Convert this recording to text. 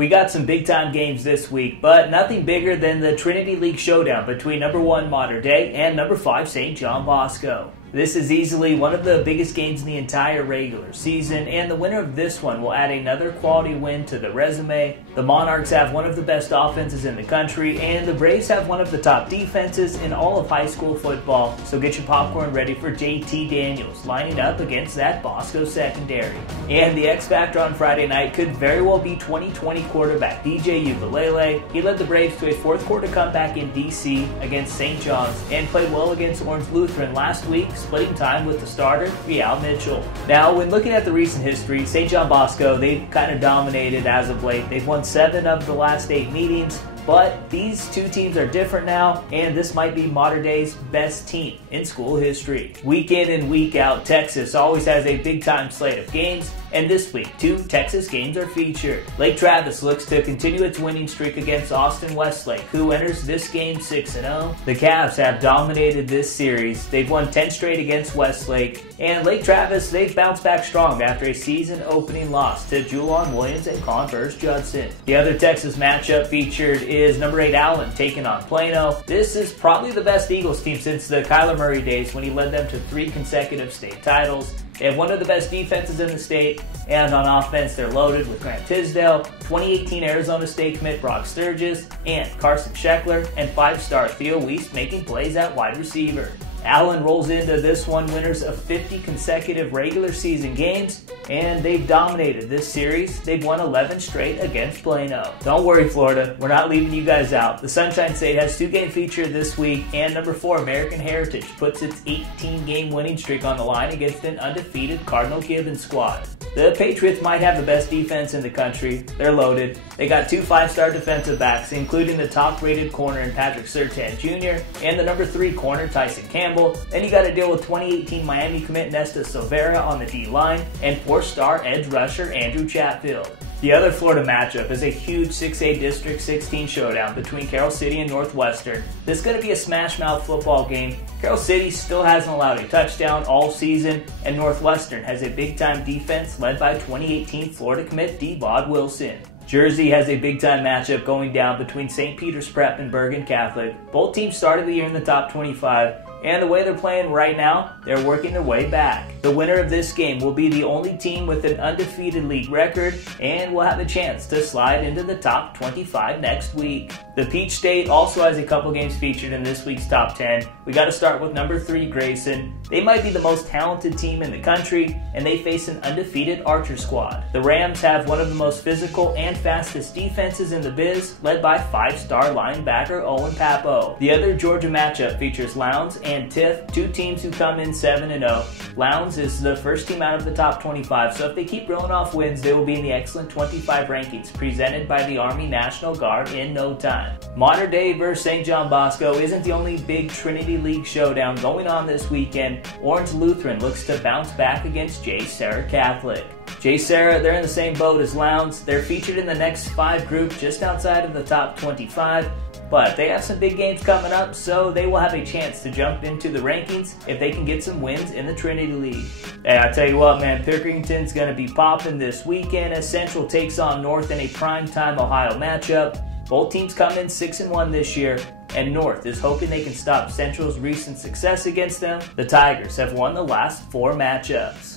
We got some big-time games this week, but nothing bigger than the Trinity League showdown between number 1 Mater Dei and number 5 St. John Bosco. This is easily one of the biggest games in the entire regular season, and the winner of this one will add another quality win to the resume. The Monarchs have one of the best offenses in the country, and the Braves have one of the top defenses in all of high school football. So get your popcorn ready for JT Daniels lining up against that Bosco secondary. And the X Factor on Friday night could very well be 2020 quarterback DJ Ukulele. He led the Braves to a fourth quarter comeback in DC against St. John's and played well against Orange Lutheran last week, splitting time with the starter, Real Mitchell. Now, when looking at the recent history, St. John Bosco, they've kind of dominated as of late. They've won 7 of the last 8 meetings, but these two teams are different now, and this might be Mater Dei's best team in school history. Week in and week out, Texas always has a big-time slate of games, and this week, 2 Texas games are featured. Lake Travis looks to continue its winning streak against Austin Westlake, who enters this game 6-0. The Cavs have dominated this series. They've won 10 straight against Westlake, and Lake Travis, they've bounced back strong after a season-opening loss to Juwan Williams and Converse Judson. The other Texas matchup featured is number 8 Allen taking on Plano. This is probably the best Eagles team since the Kyler Murray days when he led them to 3 consecutive state titles. They have one of the best defenses in the state, and on offense they're loaded with Grant Tisdale, 2018 Arizona State commit Brock Sturgis, and Carson Scheckler, and 5-star Theo Weiss making plays at wide receiver. Allen rolls into this one winners of 50 consecutive regular season games, and they've dominated this series. They've won 11 straight against Plano. Don't worry, Florida, we're not leaving you guys out. The Sunshine State has 2-game feature this week, and number 4 American Heritage puts its 18-game winning streak on the line against an undefeated Cardinal Cuban squad. The Patriots might have the best defense in the country. They're loaded. They got 2 5-star defensive backs, including the top-rated corner in Patrick Surtain Jr. and the number 3 corner Tyson Campbell. Then you got to deal with 2018 Miami commit Nesta Silvera on the D-line and 4-star edge rusher Andrew Chatfield. The other Florida matchup is a huge 6A District 16 showdown between Carroll City and Northwestern. This is going to be a smash-mouth football game. Carroll City still hasn't allowed a touchdown all season, and Northwestern has a big-time defense led by 2018 Florida commit D-Bod Wilson. Jersey has a big-time matchup going down between St. Peter's Prep and Bergen Catholic. Both teams started the year in the top 25. And the way they're playing right now, they're working their way back. The winner of this game will be the only team with an undefeated league record and will have a chance to slide into the top 25 next week. The Peach State also has a couple games featured in this week's top 10. We got to start with number 3 Grayson. They might be the most talented team in the country, and they face an undefeated Archer squad. The Rams have one of the most physical and fastest defenses in the biz, led by 5-star linebacker Owen Papo. The other Georgia matchup features Lowndes and Tiff, 2 teams who come in 7-0. Lowndes is the first team out of the top 25, so if they keep rolling off wins, they will be in the excellent 25 rankings presented by the Army National Guard in no time. Mater Dei vs. St. John Bosco isn't the only big Trinity League showdown going on this weekend. Orange Lutheran looks to bounce back against J. Sarah Catholic. J. Sarah, they're in the same boat as Lowndes. They're featured in the next 5 group just outside of the top 25. But they have some big games coming up, so they will have a chance to jump into the rankings if they can get some wins in the Trinity League. Hey, I tell you what, man, Pickerington's going to be popping this weekend as Central takes on North in a primetime Ohio matchup. Both teams come in 6-1 this year, and North is hoping they can stop Central's recent success against them. The Tigers have won the last 4 matchups.